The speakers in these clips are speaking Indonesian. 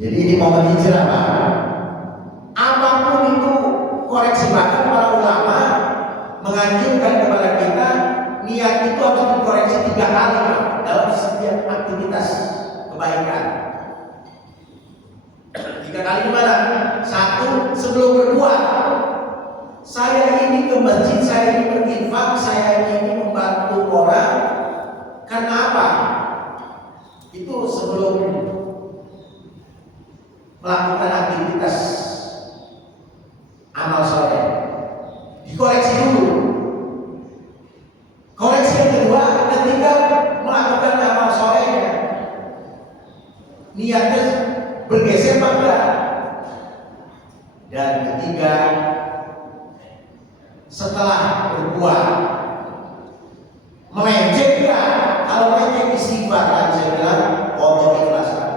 Jadi ini momen hijrah, Pak. Apapun itu koreksi, bahkan para ulama menganjurkan kepada kita niat itu harus dikoreksi 3 kali, Pak, dalam setiap aktivitas kebaikan. 3 kali gimana? 1, sebelum berbuat. Saya ini ke masjid, saya ini berinfak, saya ini membantu orang. Karena apa? Itu sebelum melakukan aktivitas amal soleh, dikoreksi dulu. Koreksi yang kedua, ketika melakukan amal solehnya, niatnya bergeser apa enggak? Dan ketiga, setelah berbuat melenceng enggak? Kalau melenceng istighfar, tadi saya bilang kotor ikhlasan.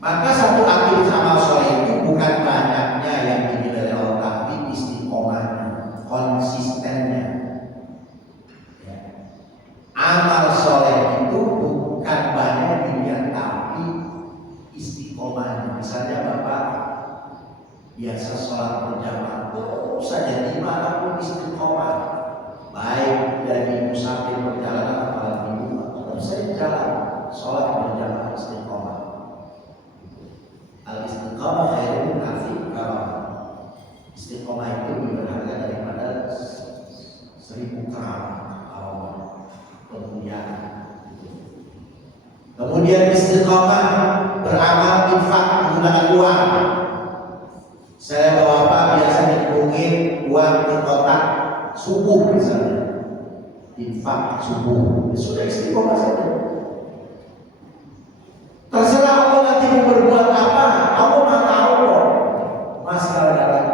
Maka satu aktivitas amal soleh itu bukan banyaknya yang dinilai Allah, tapi istiqomahnya, konsistennya. Ya. Amal soleh itu bukan banyak dilihat, tapi istiqomahnya. Misalnya Bapak biasa sholat berjamaah terus saja dimanapun istiqomah, baik dari musafir perjalanan apalagi tetap saja jalan sholat berjamaah istiqomah. Al-istiqamah khairun min alfi karam. Istiqomah itu lebih berharga daripada 1000 karam kemuliaan. Kemudian istiqamah beramal infak menggunakan uang. Saya bawa Bapak biasa dihubungin uang di kotak subuh misalnya, infak subuh, sudah istiqomah saja. Terserah Allah nanti mau berbuat apa, Allah nggak tahu kok, Mas kadang-kadang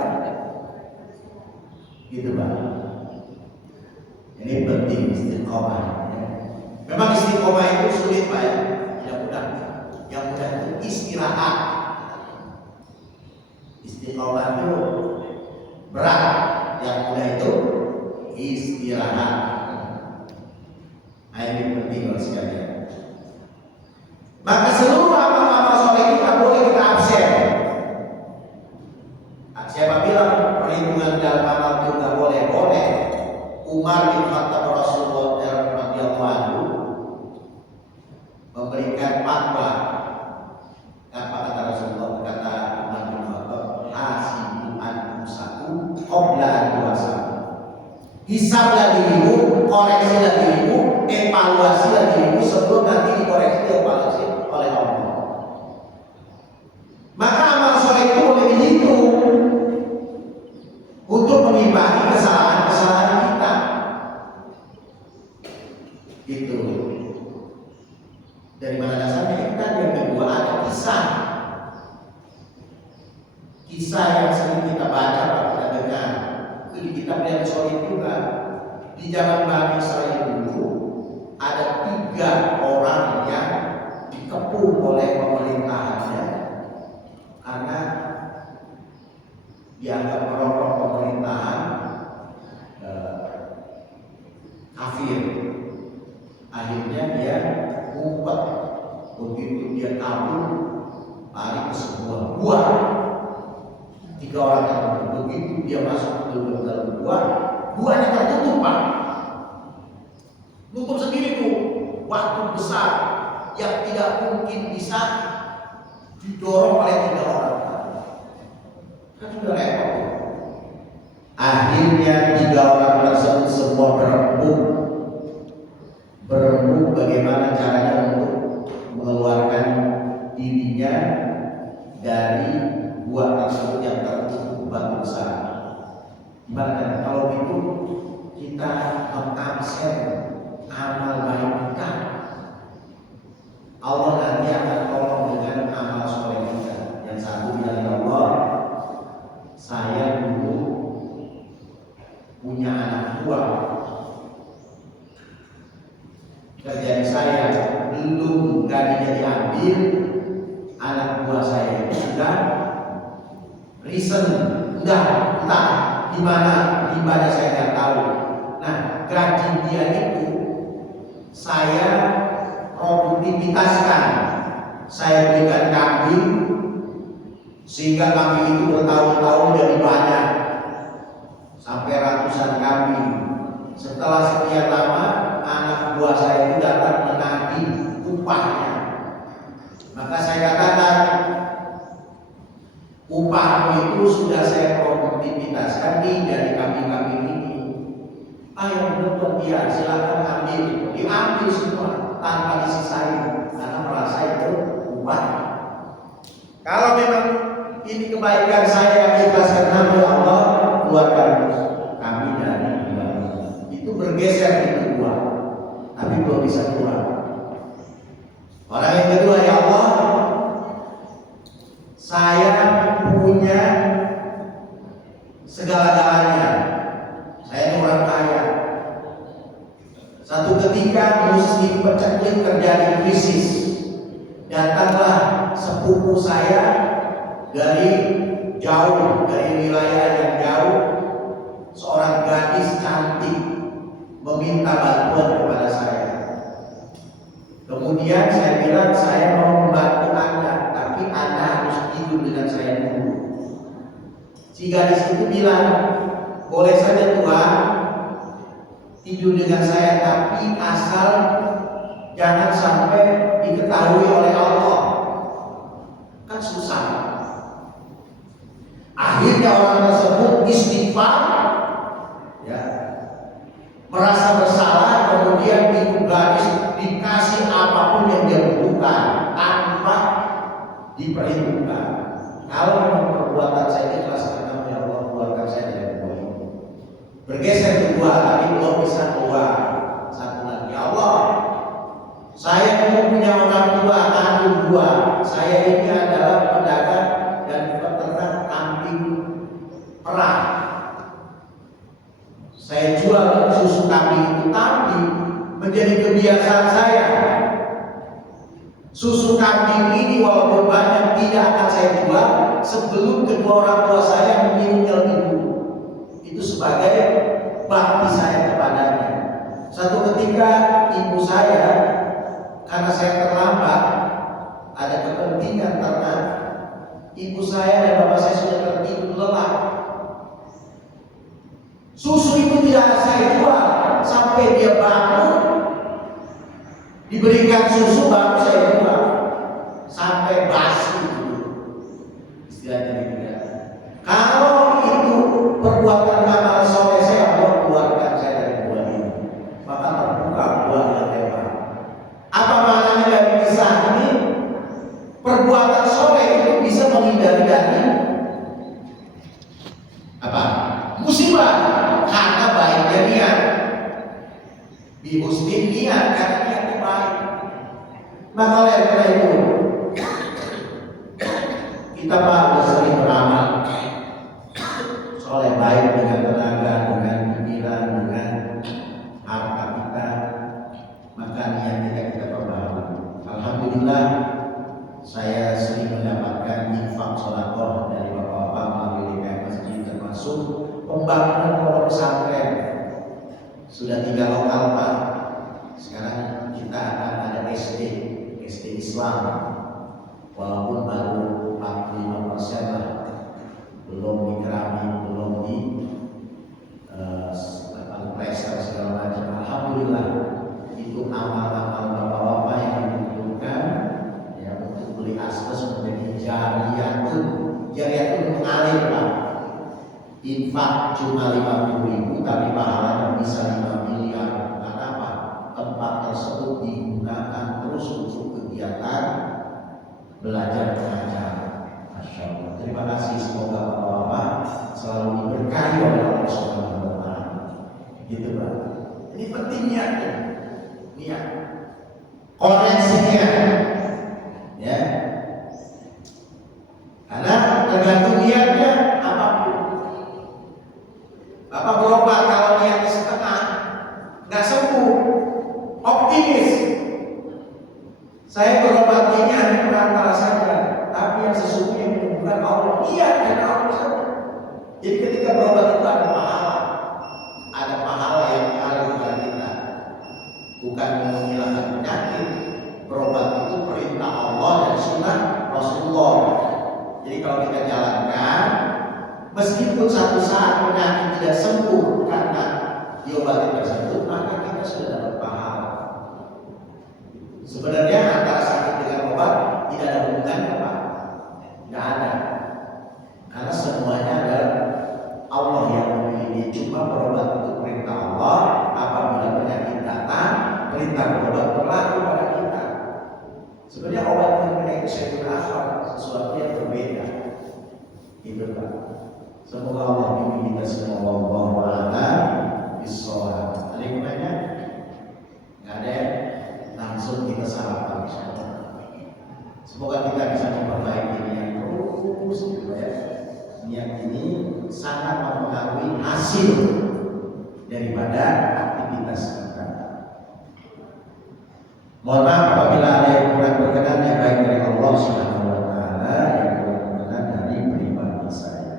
gitu Pak. Ini penting istiqomah. Memang istiqomah itu sulit Pak ya, tidak mudah. Yang mudah itu istirahat. Istiqomah itu berat, yang mudah itu istirahat. Nah, ini penting kalau sekalian. Maka seluruh amal-amal soleh kita boleh kita absen. Siapa bilang perhitungan dalam amal itu nggak boleh? Boleh. Umar bin Khattab Rasulullah radhiyallahu anhu memberikan fatwa. Apa kata Rasulullah? Kata Umar bin Khattab, hasibu anfusakum qabla an tuhasabu. Hisablah dirimu, koreksilah dirimu, evaluasilah dirimu sebelum nanti dikoreksi evaluasi oleh Allah. Maka amal soleh itu boleh dihitung untuk mengimbangi kesalahan-kesalahan kita. Gitu. Dari mana dasarnya? Kita yang kedua ada kisah. Kisah yang sering kita baca, kita dengar. Itu di kitab Riyadhus Shalihin juga. Di zaman Bani Israil dulu ada 3 orang yang dikepung oleh pemerintahannya karena dianggap merokok pemerintahan kafir. Akhirnya dia ngumpet, begitu dia kabur lari ke sebuah gua. 3 orang yang begitu dia masuk ke dalam gua, guanya tertutup Pak, tutup sendiri tuh, waktu besar yang tidak mungkin bisa didorong oleh 3 orang. Kan sudah repot. Akhirnya 3 orang tersebut semua berembuk bagaimana caranya untuk mengeluarkan dirinya dari gua tersebut yang tertutup batu besar. Gimana kalau itu kita mengabsen amal baik kita, Allah nanti akan tolong dengan amal soleh kita. Yang satu bilang, Allah, saya dulu punya anak buah, kerjaan saya belum gajinya diambil, anak buah saya sudah reason, entah gimana ribanya saya nggak tahu. Nah, gaji dia itu saya produktivitaskan. Saya berikan kambing sehingga kambing itu bertahun-tahun jadi banyak, sampai ratusan kambing. Setelah sekian lama, anak buah saya itu datang menagih upahnya. Maka saya katakan, upahmu itu sudah saya produktivitaskan nih dari kambing-kambing ini. Ayo betul dia, silakan ambil. Diambil semua tanpa disisain, karena merasa itu upah. Kalau memang ini kebaikan saya yang ikhlaskan nama Allah, keluarkan kami dari itu bergeser di kedua, tapi belum bisa keluar. Orang yang kedua, ya Allah, saya punya segala-galanya. Saya ini orang kaya. Satu ketika musim peceklik terjadi krisis, datanglah sepupu saya dari jauh, dari wilayah yang jauh, seorang gadis cantik meminta bantuan kepada saya. Kemudian saya bilang, saya mau membantu Anda, tapi Anda harus tidur dengan saya dulu. Si gadis itu bilang, boleh saja Tuhan, tidur dengan saya, tapi asal jangan sampai diketahui oleh Allah. Kan susah. Akhirnya orang tersebut istighfar, ya, merasa bersalah, kemudian itu gadis dikasih apapun yang dia butuhkan tanpa diperhitungkan. Kalau memang perbuatan saya ikhlas karena ya Allah, keluarkan saya dari buah ini. Bergeser kedua, tapi belum bisa keluar. Satu lagi, ya Allah, saya punya orang tua kandung dua. Saya ini adalah pedagang dan peternak kambing perah. Saya jual susu kambing itu, tapi menjadi kebiasaan saya. Susu kambing ini walaupun banyak tidak akan saya jual sebelum kedua orang tua saya meminumnya lebih dulu. Itu sebagai bakti saya kepadanya. Satu ketika ibu saya, karena saya terlambat, ada kepentingan karena ibu saya dan bapak saya sudah tertidur lelap. Susu itu tidak saya jual sampai dia bangun, diberikan susu baru saya jual sampai basi dulu. Istilahnya gitu ya. Kalau itu perbuatan amal soleh saya, Allah keluarkan saya dari buah ini, maka terbuka buah yang hebat. Apa maknanya dari kisah ini? Perbuatan soleh itu bisa menghindari dari apa? Musibah, karena baiknya niat. Bihusni niat, karena niatnya baik. Maka oleh karena itu kita harus sering beramal soleh, baik dengan tenaga, dengan pikiran, dengan harta kita. Maka niat kita perbaharui. Alhamdulillah, saya sering mendapatkan infak sedekah dari bapak-bapak melalui DKM masjid, termasuk pembangunan pondok pesantren. Sudah 3 lokal Pak. Sekarang kita akan ada SD Islam, walaupun baru 45% lah, belum dikerami, belum di plester segala macam. Alhamdulillah, itu amal-amal bapak-bapak yang dibutuhkan ya untuk beli asbes menjadi jariyatun mengalir Pak. Infak cuma 50.000 tapi pahalanya bisa 5 miliar. Karena apa? Tempat tersebut digunakan terus untuk kegiatan belajar mengajar. Masya Allah. Terima kasih, semoga bapak-bapak selalu diberkahi oleh Allah Subhanahu wa Ta'ala. Gitu Pak. Ini pentingnya niat, koneksinya, ya. Karena tergantung niatnya apapun. Bapak berobat kalau niatnya setengah, nggak sembuh, optimis. Saya berobat ini hanya perantara saja, tapi yang sesungguhnya menyembuhkan Allah. Iya, karena Allah saja. Jadi ketika berobat itu ada pahala yang suatu saat penyakit tidak sembuh karena diobati tersebut, maka kita sudah dapat pahala. Sebenarnya antara sakit dengan obat tidak ada hubungannya, Pak. Tidak ada. Karena semuanya adalah Allah yang memilih. Cuma berobat itu perintah Allah. Apabila penyakit datang, perintah berobat berlaku pada kita. Sebenarnya obat itu syai'un akhar, sesuatu yang berbeda. Itu Pak. Semoga Allah memilih kita semua. Wallahu a'lam bishawab. Ada yang nanya? Nggak ada ya? Langsung kita sarapan. Semoga kita bisa memperbaiki niat terus gitu ya. Niat ini sangat mempengaruhi hasil daripada aktivitas kita. Mohon maaf apabila ada yang kurang berkenan, yang baik dari Allah Subhanahu wa taala, yang kurang berkenan dari pribadi saya.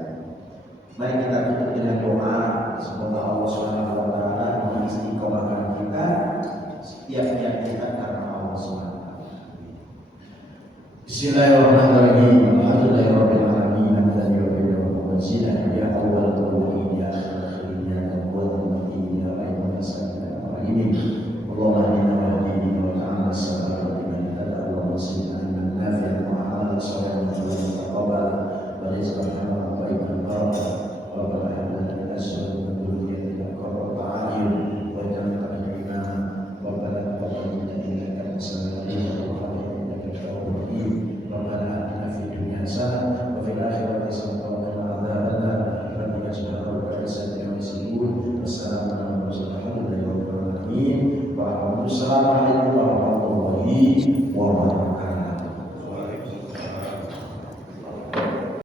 Mari kita tutup dengan doa. Semoga Allah Subhanahu wa taala mengistiqomahkan kita setiap niat kita karena Allah Subhanahu wa taala. Bismillahirrahmanirrahim. Alhamdulillahirabbil alamin. Ya Allah Tuhan ya akhirin ya Tuhan matin ya Rabbana sallallahu alaihi Allahumma inna wahdini wa ta'ala sabara liman tad'a wa musliman nafi'an wa amal salih wa taqabbal wa rizqan halalan thayyiban barakan wa barakatan lil aswad wa dhurriyyatin qurrata a'yun wa jannatan imana wa barakatan minka innaka as-sami'ul alim innaka at-tawwabur rahim rabbana atina fid dunya hasanah wa fil akhirati hasanah Assalamualaikum warahmatullahi wabarakatuh.